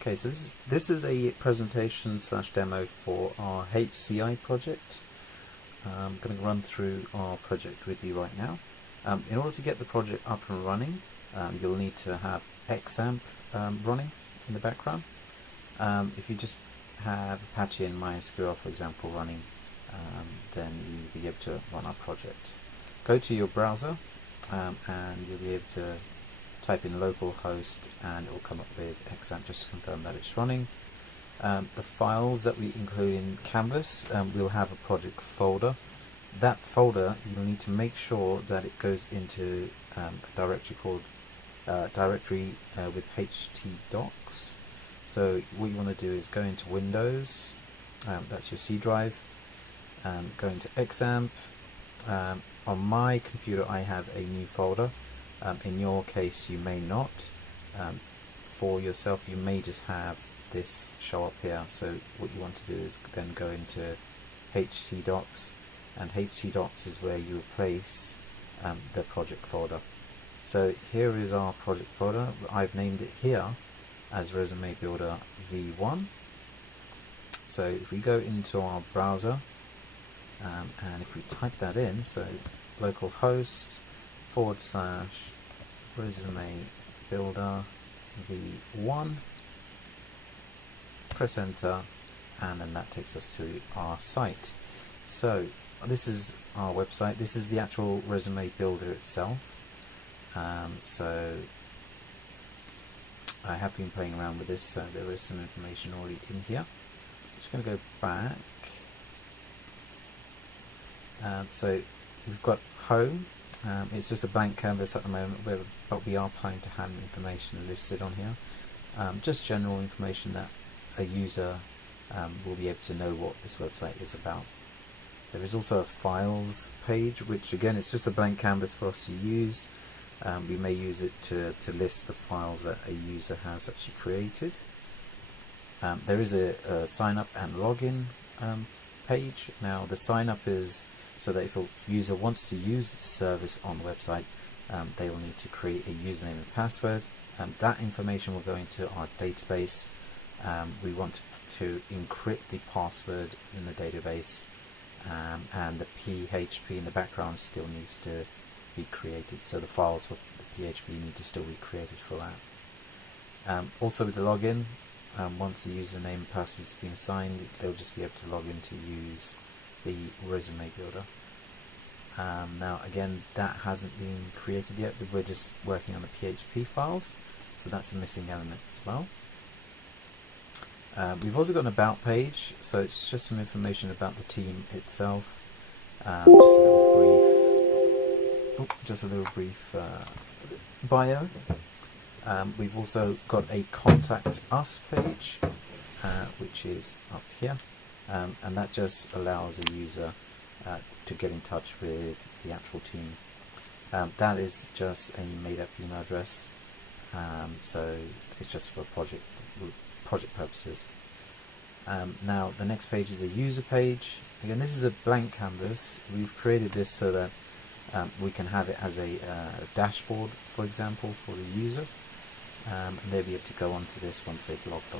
Okay, so this is a presentation / demo for our HCI project. I'm going to run through our project with you right now. In order to get the project up and running, you'll need to have XAMPP running in the background. If you just have Apache and MySQL, for example, running, then you'll be able to run our project. Go to your browser and you'll be able to type in localhost and it will come up with XAMPP just to confirm that it's running. The files that we include in Canvas, we'll have a project folder. That folder, you'll need to make sure that it goes into a directory called with htdocs. So what you want to do is go into Windows, that's your C drive, go into XAMPP. On my computer I have a new folder. In your case you may not. For yourself you may just have this show up here. So what you want to do is then go into htdocs, and htdocs is where you place the project folder. So here is our project folder. I've named it here as Resume Builder V1. So if we go into our browser and if we type that in, so localhost / Resume Builder V1, press enter, and then that takes us to our site. So this is our website. This is the actual Resume Builder itself. So I have been playing around with this, so there is some information already in here. I'm just going to go back. So we've got home. It's just a blank canvas at the moment, but we are planning to have information listed on here. Just general information that a user will be able to know what this website is about. There is also a files page, which again it's just a blank canvas for us to use. We may use it to list the files that a user has actually created. There is a sign up and login page. Now the sign up is so that if a user wants to use the service on the website, they will need to create a username and password. That information will go into our database. We want to encrypt the password in the database, and the PHP in the background still needs to be created. So the files for the PHP need to still be created for that. Also with the login, once the username and password has been assigned, they'll just be able to log in to use the Resume Builder. Now again, that hasn't been created yet. We're just working on the PHP files, so that's a missing element as well. We've also got an about page, so it's just some information about the team itself. Just a little brief bio. We've also got a contact us page, which is up here, and that just allows a user to get in touch with the actual team. That is just a made-up email address, so it's just for project purposes. Now the next page is a user page. Again, this is a blank canvas. We've created this so that we can have it as a dashboard, for example, for the user, and they'll be able to go onto this once they've logged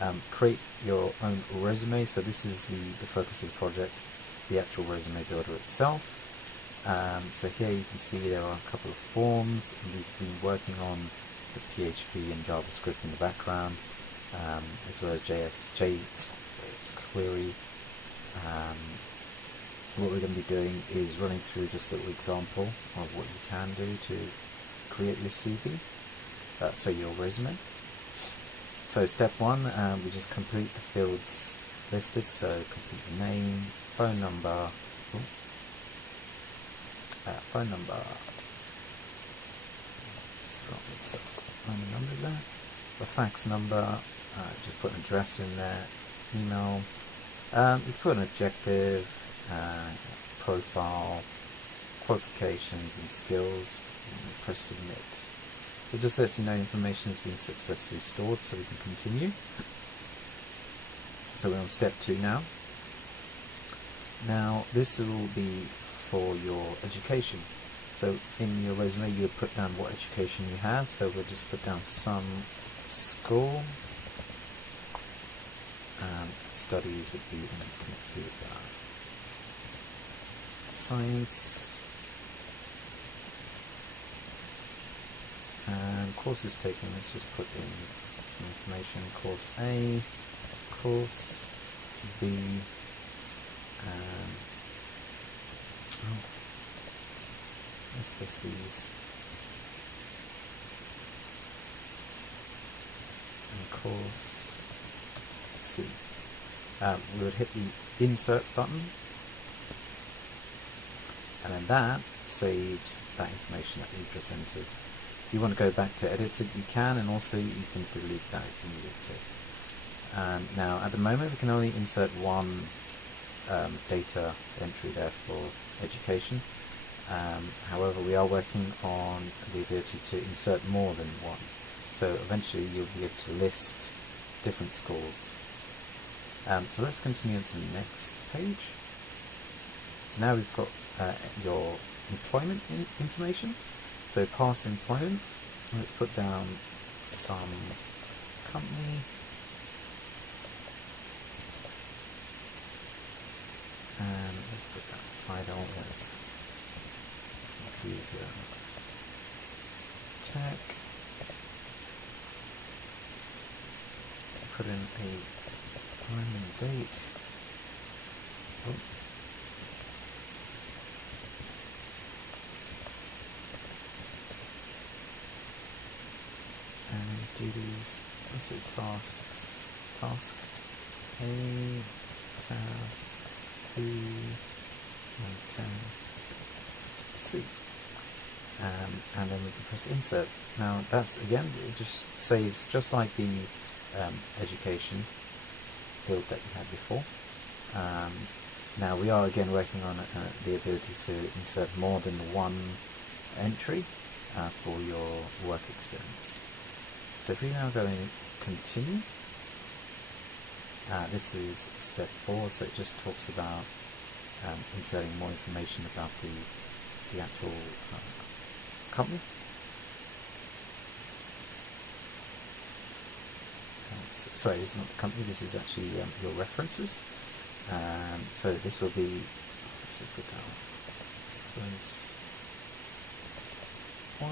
on. Create your own resume. So this is the focus of the project, the actual Resume Builder itself. So here you can see there are a couple of forms. We've been working on the PHP and JavaScript in the background, as well as jQuery. What we're going to be doing is running through just a little example of what you can do to create your CV, so your resume. So step one, we just complete the fields listed, so complete the name, phone number, just got some numbers there, the fax number, just put an address in there, email, you put an objective, profile, qualifications and skills, and press submit. It just lets you know information has been successfully stored, so we can continue. So we're on step 2 now. Now this will be for your education. So in your resume you would put down what education you have, so we'll just put down some school. Studies would be in computer science. And courses taken, let's just put in some information. Course A, course B, let's list these. And course C. We would hit the insert button, and then that saves that information that we just entered. If you want to go back to edit it, you can, and also you can delete that if you need to. Now, at the moment, we can only insert one data entry there for education. However, we are working on the ability to insert more than one. So eventually, you'll be able to list different schools. So let's continue to the next page. So now we've got your employment information. So past employment, let's put down some company. And let's put that title as computer tech. Put in a time and date. Oh. And duties, let's say tasks, task A, task B, and task C. And then we can press insert. Now that's, again, it just saves just like the education field that you had before. Now we are again working on the ability to insert more than one entry for your work experience. So if we now go and continue, this is step 4, so it just talks about inserting more information about the actual company. Sorry, this is not the company, this is actually your references. So this will be, let's just put down reference 1,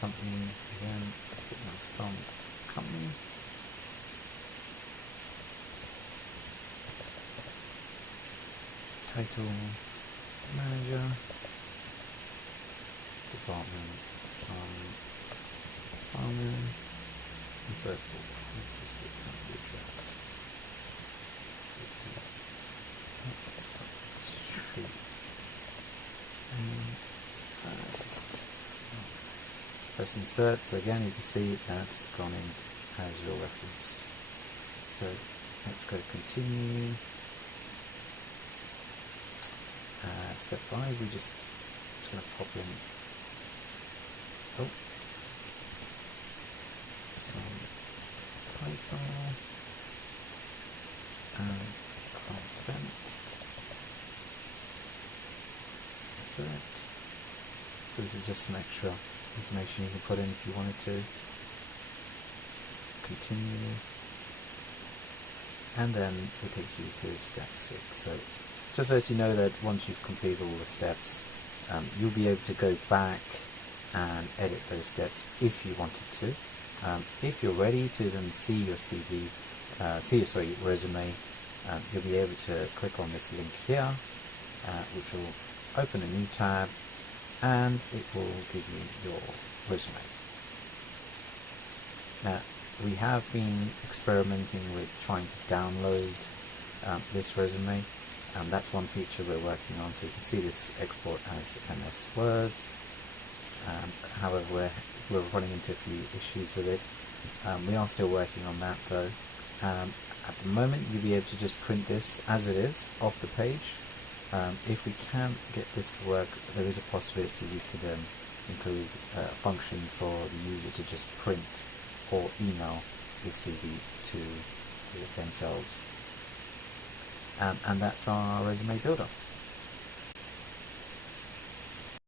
company, again, put down some company. Title, manager, department, some department, and so forth. Let's just put down the address. Street. Press insert, so again you can see that's gone in as your reference. So let's go continue. Step 5, we're just going to pop in some title and content. So this is just some extra information you can put in if you wanted to. Continue. And then it takes you to step 6. So just so you know that once you've completed all the steps, you'll be able to go back and edit those steps if you wanted to. If you're ready to then see your CV, resume, you'll be able to click on this link here, which will open a new tab, and it will give you your resume. Now, we have been experimenting with trying to download this resume. That's one feature we're working on, so you can see this export as MS Word. However, we're running into a few issues with it. We are still working on that though. At the moment, you'll be able to just print this as it is off the page. If we can't get this to work, there is a possibility we could include a function for the user to just print or email the CV to themselves. And that's our resume builder.